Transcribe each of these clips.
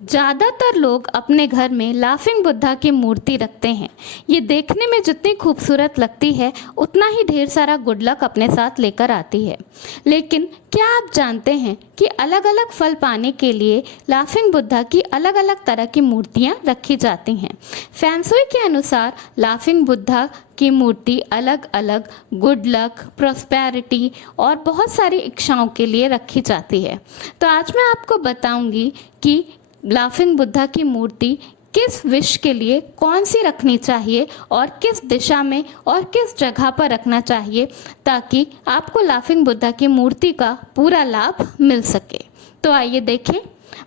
ज़्यादातर लोग अपने घर में लाफिंग बुद्धा की मूर्ति रखते हैं। ये देखने में जितनी खूबसूरत लगती है उतना ही ढेर सारा गुड लक अपने साथ लेकर आती है। लेकिन क्या आप जानते हैं कि अलग अलग फल पाने के लिए लाफिंग बुद्धा की अलग अलग तरह की मूर्तियाँ रखी जाती हैं। फैंसुई के अनुसार लाफिंग बुद्धा की मूर्ति अलग अलग गुड लक, प्रॉस्पेरिटी और बहुत सारी इच्छाओं के लिए रखी जाती है। तो आज मैं आपको बताऊंगी कि लाफिंग बुद्धा की मूर्ति किस विश के लिए कौन सी रखनी चाहिए और किस दिशा में और किस जगह पर रखना चाहिए ताकि आपको लाफिंग बुद्धा की मूर्ति का पूरा लाभ मिल सके। तो आइए देखें।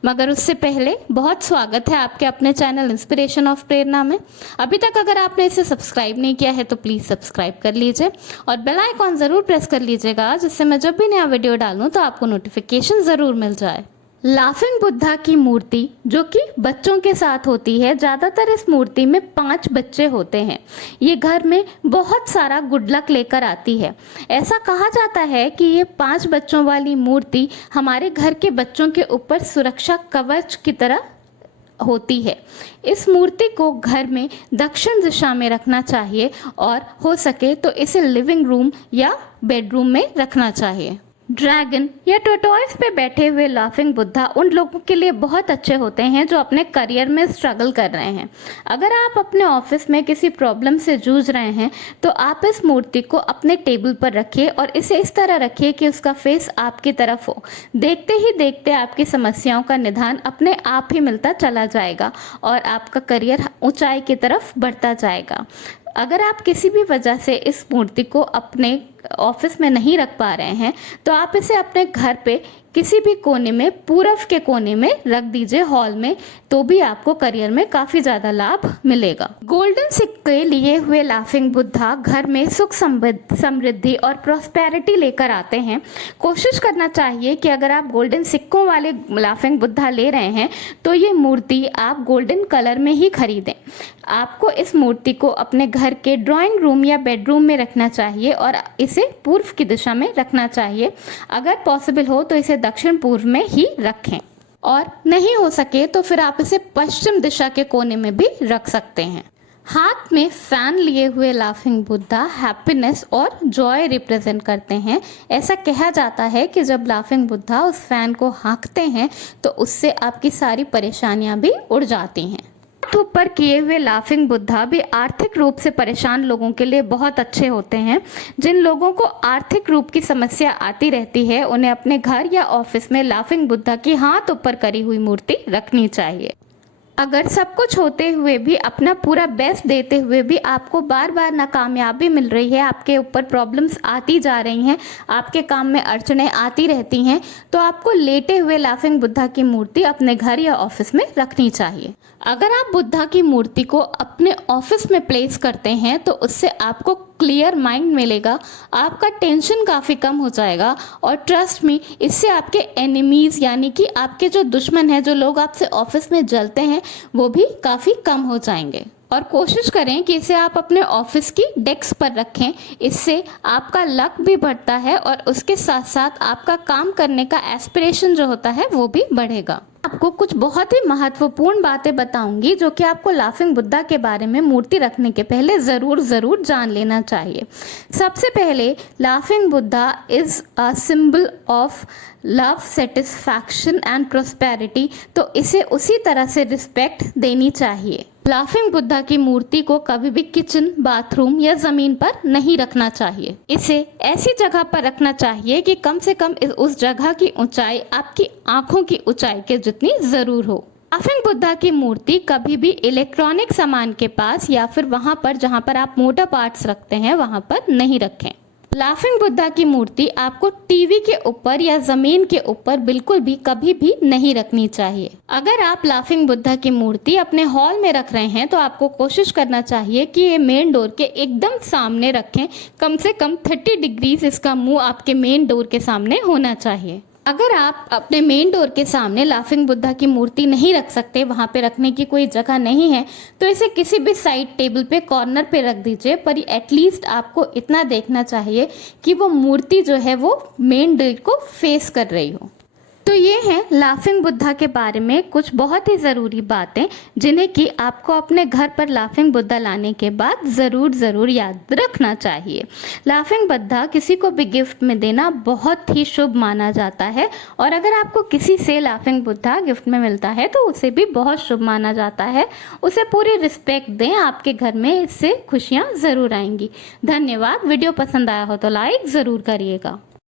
मगर उससे पहले बहुत स्वागत है आपके अपने चैनल इंस्पिरेशन ऑफ प्रेरणा में। अभी तक अगर आपने इसे सब्सक्राइब नहीं किया है तो प्लीज़ सब्सक्राइब कर लीजिए और बेल आइकॉन ज़रूर प्रेस कर लीजिएगा, जिससे मैं जब भी नया वीडियो डालूँ तो आपको नोटिफिकेशन ज़रूर मिल जाए। लाफिंग बुद्धा की मूर्ति जो कि बच्चों के साथ होती है, ज़्यादातर इस मूर्ति में 5 बच्चे होते हैं। ये घर में बहुत सारा गुड लक लेकर आती है। ऐसा कहा जाता है कि ये 5 बच्चों वाली मूर्ति हमारे घर के बच्चों के ऊपर सुरक्षा कवच की तरह होती है। इस मूर्ति को घर में दक्षिण दिशा में रखना चाहिए और हो सके तो इसे लिविंग रूम या बेडरूम में रखना चाहिए। ड्रैगन या टोटॉइस पे बैठे हुए लाफिंग बुद्धा उन लोगों के लिए बहुत अच्छे होते हैं जो अपने करियर में स्ट्रगल कर रहे हैं। अगर आप अपने ऑफिस में किसी प्रॉब्लम से जूझ रहे हैं तो आप इस मूर्ति को अपने टेबल पर रखिए और इसे इस तरह रखिए कि उसका फेस आपकी तरफ हो। देखते ही देखते आपकी समस्याओं का निदान अपने आप ही मिलता चला जाएगा और आपका करियर ऊंचाई की तरफ बढ़ता जाएगा। अगर आप किसी भी वजह से इस मूर्ति को अपने ऑफिस में नहीं रख पा रहे हैं तो आप इसे अपने घर पे किसी भी कोने में, पूरब के कोने में रख दीजिए, हॉल में, तो भी आपको करियर में काफ़ी ज़्यादा लाभ मिलेगा। गोल्डन सिक्के लिए हुए लाफिंग बुद्धा घर में सुख समृद्धि और प्रॉस्पेरिटी लेकर आते हैं। कोशिश करना चाहिए कि अगर आप गोल्डन सिक्कों वाले लाफिंग बुद्धा ले रहे हैं तो ये मूर्ति आप गोल्डन कलर में ही खरीदें। आपको इस मूर्ति को अपने घर के ड्राइंग रूम या बेडरूम में रखना चाहिए और इसे पूर्व की दिशा में रखना चाहिए। अगर पॉसिबल हो तो इसे दक्षिण पूर्व में ही रखें और नहीं हो सके तो फिर आप इसे पश्चिम दिशा के कोने में भी रख सकते हैं। हाथ में फैन लिए हुए लाफिंग बुद्धा हैप्पीनेस और जॉय रिप्रेजेंट करते हैं। ऐसा कहा जाता है कि जब लाफिंग बुद्धा उस फैन को हाँकते हैं तो उससे आपकी सारी परेशानियां भी उड़ जाती हैं। ऊपर किए हुए लाफिंग बुद्धा भी आर्थिक रूप से परेशान लोगों के लिए बहुत अच्छे होते हैं। जिन लोगों को आर्थिक रूप की समस्या आती रहती है उन्हें अपने घर या ऑफिस में लाफिंग बुद्धा की हाथ ऊपर करी हुई मूर्ति रखनी चाहिए। अगर सब कुछ होते हुए भी, अपना पूरा बेस्ट देते हुए भी आपको बार बार नाकामयाबी मिल रही है, आपके ऊपर प्रॉब्लम्स आती जा रही हैं, आपके काम में अड़चनें आती रहती हैं, तो आपको लेटे हुए लाफिंग बुद्धा की मूर्ति अपने घर या ऑफिस में रखनी चाहिए। अगर आप बुद्धा की मूर्ति को अपने ऑफिस में प्लेस करते हैं तो उससे आपको क्लियर माइंड मिलेगा, आपका टेंशन काफ़ी कम हो जाएगा और ट्रस्ट मी, इससे आपके एनिमीज़ यानी कि आपके जो दुश्मन हैं, जो लोग आपसे ऑफिस में जलते हैं, वो भी काफ़ी कम हो जाएंगे। और कोशिश करें कि इसे आप अपने ऑफिस की डेस्क पर रखें। इससे आपका लक भी बढ़ता है और उसके साथ साथ आपका काम करने का एस्पिरेशन जो होता है वो भी बढ़ेगा। आपको कुछ बहुत ही महत्वपूर्ण बातें बताऊंगी जो कि आपको लाफिंग बुद्धा के बारे में मूर्ति रखने के पहले ज़रूर जान लेना चाहिए। सबसे पहले, laughing Buddha is a symbol of love, satisfaction and prosperity, तो इसे उसी तरह से रिस्पेक्ट देनी चाहिए। लाफिंग बुद्धा की मूर्ति को कभी भी किचन, बाथरूम या ज़मीन पर नहीं रखना चाहिए। इसे ऐसी जगह पर रखना चाहिए कि कम से कम उस जगह की ऊंचाई आपकी आंखों की ऊंचाई के जितनी ज़रूर हो। लाफिंग बुद्धा की मूर्ति कभी भी इलेक्ट्रॉनिक सामान के पास या फिर वहाँ पर जहाँ पर आप मोटर पार्ट्स रखते हैं वहाँ पर नहीं रखें। लाफिंग बुद्धा की मूर्ति आपको टीवी के ऊपर या जमीन के ऊपर बिल्कुल भी कभी भी नहीं रखनी चाहिए। अगर आप लाफिंग बुद्धा की मूर्ति अपने हॉल में रख रहे हैं तो आपको कोशिश करना चाहिए कि ये मेन डोर के एकदम सामने रखें। कम से कम 30 डिग्रीज इसका मुंह आपके मेन डोर के सामने होना चाहिए। अगर आप अपने मेन डोर के सामने लाफिंग बुद्धा की मूर्ति नहीं रख सकते, वहाँ पे रखने की कोई जगह नहीं है, तो इसे किसी भी साइड टेबल पे, कॉर्नर पे रख दीजिए। पर एटलीस्ट आपको इतना देखना चाहिए कि वो मूर्ति जो है वो मेन डोर को फेस कर रही हो। तो ये हैं लाफिंग बुद्धा के बारे में कुछ बहुत ही ज़रूरी बातें, जिन्हें कि आपको अपने घर पर लाफिंग बुद्धा लाने के बाद ज़रूर याद रखना चाहिए। लाफिंग बुद्धा किसी को भी गिफ्ट में देना बहुत ही शुभ माना जाता है, और अगर आपको किसी से लाफिंग बुद्धा गिफ्ट में मिलता है तो उसे भी बहुत शुभ माना जाता है। उसे पूरी रिस्पेक्ट दें, आपके घर में इससे खुशियाँ ज़रूर आएंगी। धन्यवाद। वीडियो पसंद आया हो तो लाइक ज़रूर करिएगा।